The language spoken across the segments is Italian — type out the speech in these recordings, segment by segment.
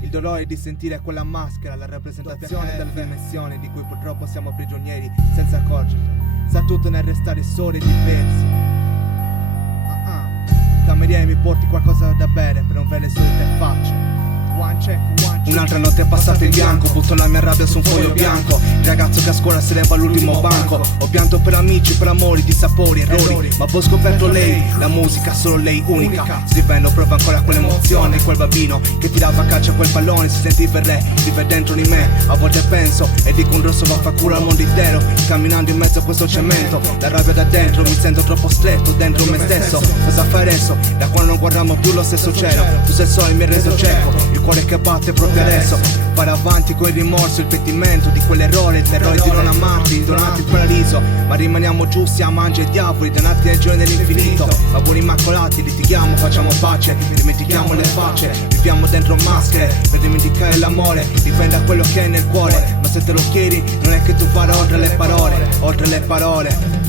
Il dolore di sentire quella maschera, la rappresentazione della dimensione di cui purtroppo siamo prigionieri senza accorgerci. Sa tutto nel restare soli e diversi. Cameriere, mi porti qualcosa da bere per non vedere le solite facce. Un'altra notte è passata in bianco, butto la mia rabbia su un foglio bianco. Il ragazzo che a scuola si leva all'ultimo banco. Ho pianto per amici, per amori, dissapori, errori, ma poi ho scoperto lei, la musica, solo lei, unica. Scrivendo prova ancora quell'emozione, quel bambino che tirava a calcio a quel pallone. Si sentiva il re, vive dentro di me. A volte penso e dico un rosso vaffanculo al mondo intero. Camminando in mezzo a questo cemento, la rabbia da dentro, mi sento troppo stretto dentro me stesso. Cosa fai adesso? Da quando non guardiamo più lo stesso cielo. Tu sei solo, mi hai reso cieco, il cuore che batte proprio adesso. Fare avanti con il rimorso, il pentimento di quell'errore, il terrore di non amarti, donati il paradiso. Ma rimaniamo giusti a mangia e diavoli, danati nel giorno dell'infinito. Ma buoni immacolati, litighiamo, facciamo pace, dimentichiamo le facce. Viviamo dentro maschere, per dimenticare l'amore, dipende da quello che hai nel cuore. Ma se te lo chiedi, non è che tu vada oltre le parole, oltre le parole.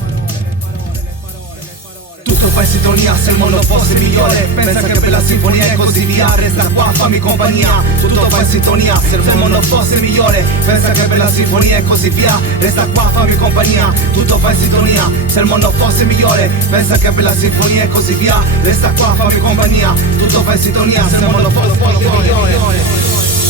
Tutto fa in sintonia, se il mondo fosse migliore. Pensa che per la sinfonia e così via. Resta qua, fammi compagnia. Tutto fa in sintonia, se il mondo fosse migliore. Pensa che per la sinfonia e così via. Resta qua, fammi compagnia. Tutto fa in sintonia, se il mondo fosse migliore. Pensa che per la sinfonia e così via. Resta qua, fammi compagnia. Tutto fa in sintonia, se il mondo fosse migliore.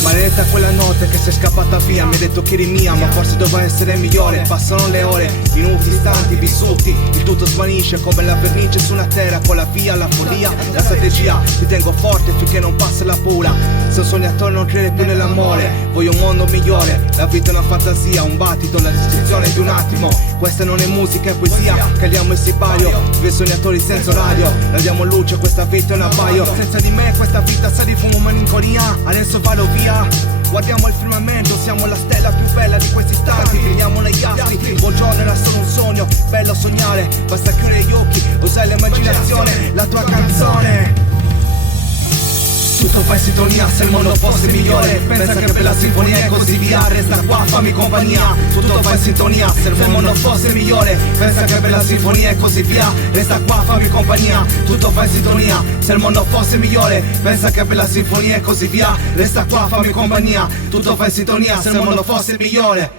Maledetta quella notte che sei scappata via. Mi hai detto che eri mia, ma forse doveva essere migliore. Passano le ore, minuti, istanti, vissuti. Il tutto svanisce come la vernice su una terra. Con la via, la follia, la strategia. Ti tengo forte finché non passa la paura. Se un sognatore non crede più nell'amore, voglio un mondo migliore. La vita è una fantasia, un battito, la descrizione di un attimo. Questa non è musica, è poesia. Caliamo il sipario, due sognatori senza orario. La diamo luce, questa vita è un abbaio. Senza di me questa vita sa di fumo malinconia. Adesso vado via. Guardiamo il firmamento, siamo la stella più bella di questi istanti. Brilliamo negli astri, buongiorno era solo un sogno. Bello sognare, basta chiudere gli occhi, usare l'immaginazione, la tua canzone. Tutto fa in sintonia, se il mondo fosse migliore. Pensa che per la sinfonia e così via. Resta qua, fammi compagnia. Tutto fa in sintonia, se il mondo fosse migliore. Pensa che per la sinfonia e così via. Resta qua, fammi compagnia. Tutto fa in sintonia, se il mondo fosse migliore. Pensa che per la sinfonia e così via. Resta qua, fammi compagnia. Tutto fa in sintonia, se il mondo fosse migliore.